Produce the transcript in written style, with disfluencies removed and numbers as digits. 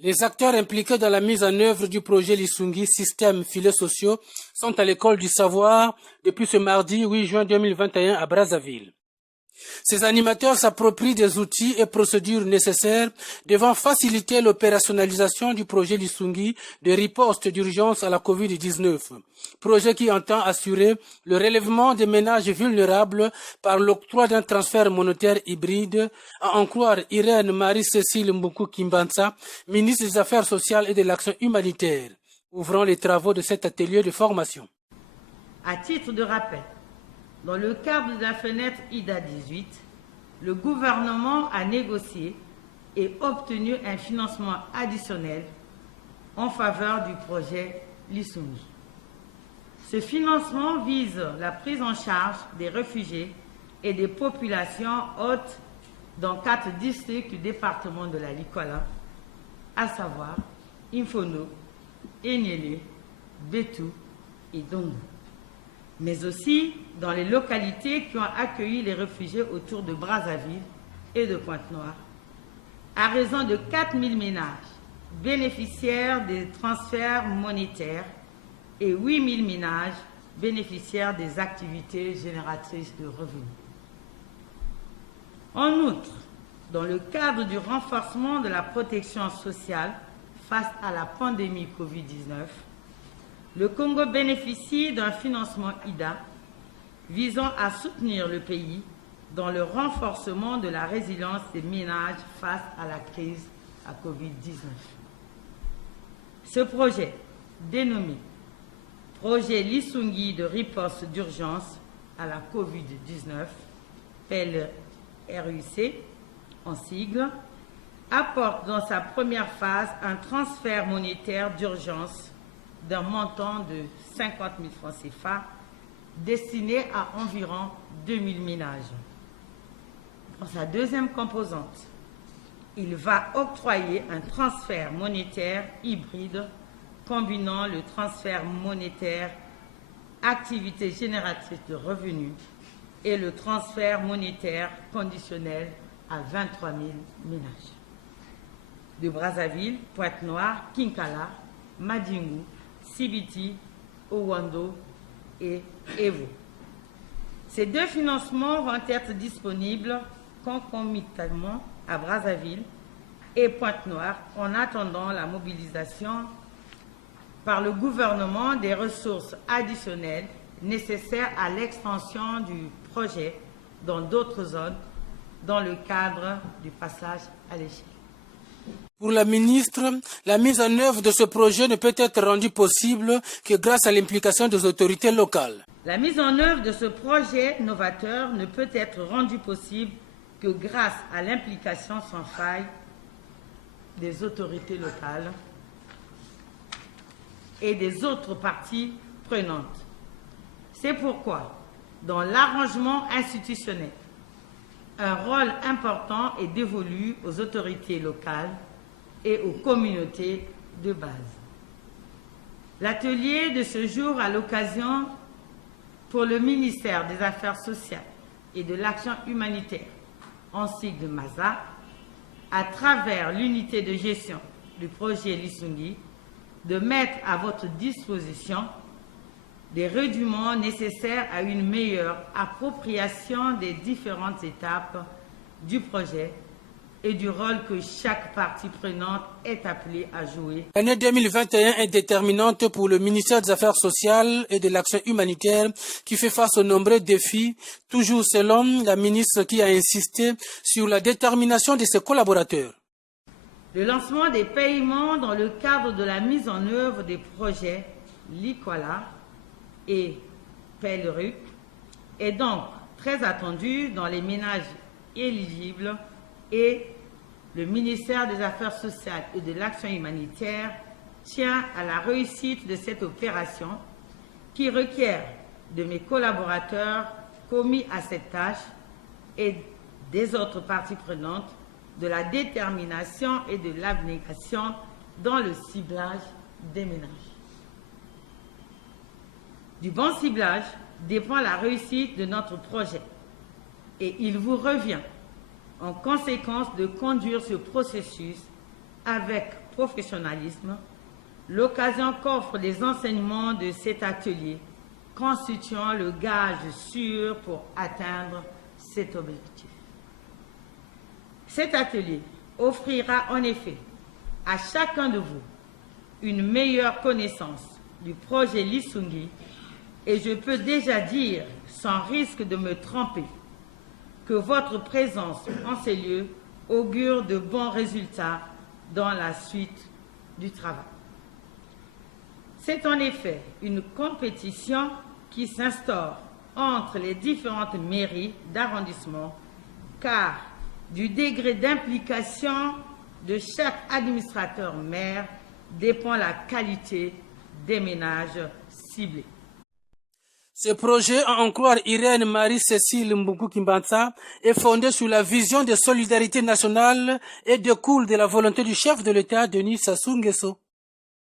Les acteurs impliqués dans la mise en œuvre du projet Lisungi Système Filets Sociaux sont à l'école du savoir depuis ce mardi 8 juin 2021 à Brazzaville. Ces animateurs s'approprient des outils et procédures nécessaires devant faciliter l'opérationnalisation du projet Lisungi de riposte d'urgence à la Covid-19, projet qui entend assurer le relèvement des ménages vulnérables par l'octroi d'un transfert monétaire hybride, à en croire Irène Marie-Cécile Mbuku Kimbansa, ministre des Affaires sociales et de l'Action humanitaire, ouvrant les travaux de cet atelier de formation. À titre de rappel, dans le cadre de la fenêtre IDA 18, le gouvernement a négocié et obtenu un financement additionnel en faveur du projet Lisungi. Ce financement vise la prise en charge des réfugiés et des populations hautes dans 4 districts du département de la Likoala, à savoir Infono, Enyele, Betou et Dongo, mais aussi dans les localités qui ont accueilli les réfugiés autour de Brazzaville et de Pointe-Noire, à raison de 4000 ménages bénéficiaires des transferts monétaires et 8000 ménages bénéficiaires des activités génératrices de revenus. En outre, dans le cadre du renforcement de la protection sociale face à la pandémie Covid-19, le Congo bénéficie d'un financement IDA visant à soutenir le pays dans le renforcement de la résilience des ménages face à la crise à Covid-19. Ce projet, dénommé Projet Lisungi de riposte d'urgence à la Covid-19, PLRUC en sigle, apporte dans sa première phase un transfert monétaire d'urgence d'un montant de 50 000 francs CFA destiné à environ 2000 ménages. Dans sa deuxième composante, il va octroyer un transfert monétaire hybride combinant le transfert monétaire activité génératrice de revenus et le transfert monétaire conditionnel à 23 000 ménages. De Brazzaville, Pointe-Noire, Kinkala, Madingu, Sibiti, Owando et Evo. Ces 2 financements vont être disponibles concomitamment à Brazzaville et Pointe-Noire en attendant la mobilisation par le gouvernement des ressources additionnelles nécessaires à l'extension du projet dans d'autres zones dans le cadre du passage à l'échelle. Pour la ministre, la mise en œuvre de ce projet ne peut être rendue possible que grâce à l'implication des autorités locales. La mise en œuvre de ce projet novateur ne peut être rendue possible que grâce à l'implication sans faille des autorités locales et des autres parties prenantes. C'est pourquoi, dans l'arrangement institutionnel, un rôle important est dévolu aux autorités locales et aux communautés de base. L'atelier de ce jour a l'occasion pour le ministère des Affaires sociales et de l'Action humanitaire, en sigle MASA, à travers l'unité de gestion du projet Lisungi, de mettre à votre disposition des rudiments nécessaires à une meilleure appropriation des différentes étapes du projet et du rôle que chaque partie prenante est appelée à jouer. L'année 2021 est déterminante pour le ministère des Affaires sociales et de l'Action humanitaire qui fait face aux nombreux défis, toujours selon la ministre qui a insisté sur la détermination de ses collaborateurs. Le lancement des paiements dans le cadre de la mise en œuvre des projets Likoala et PLRUC est donc très attendu dans les ménages éligibles et le ministère des Affaires sociales et de l'Action humanitaire tient à la réussite de cette opération qui requiert de mes collaborateurs commis à cette tâche et des autres parties prenantes de la détermination et de l'abnégation dans le ciblage des ménages. Du bon ciblage dépend la réussite de notre projet et il vous revient en conséquence de conduire ce processus avec professionnalisme, l'occasion qu'offrent les enseignements de cet atelier constituant le gage sûr pour atteindre cet objectif. Cet atelier offrira en effet à chacun de vous une meilleure connaissance du projet Lisungi et je peux déjà dire, sans risque de me tromper, que votre présence en ces lieux augure de bons résultats dans la suite du travail. C'est en effet une compétition qui s'instaure entre les différentes mairies d'arrondissement, car du degré d'implication de chaque administrateur maire dépend la qualité des ménages ciblés. Ce projet, à en croire Irène Marie-Cécile Mbuku-Kimbanza, est fondé sur la vision de solidarité nationale et découle de la volonté du chef de l'État, Denis Sassou Nguesso.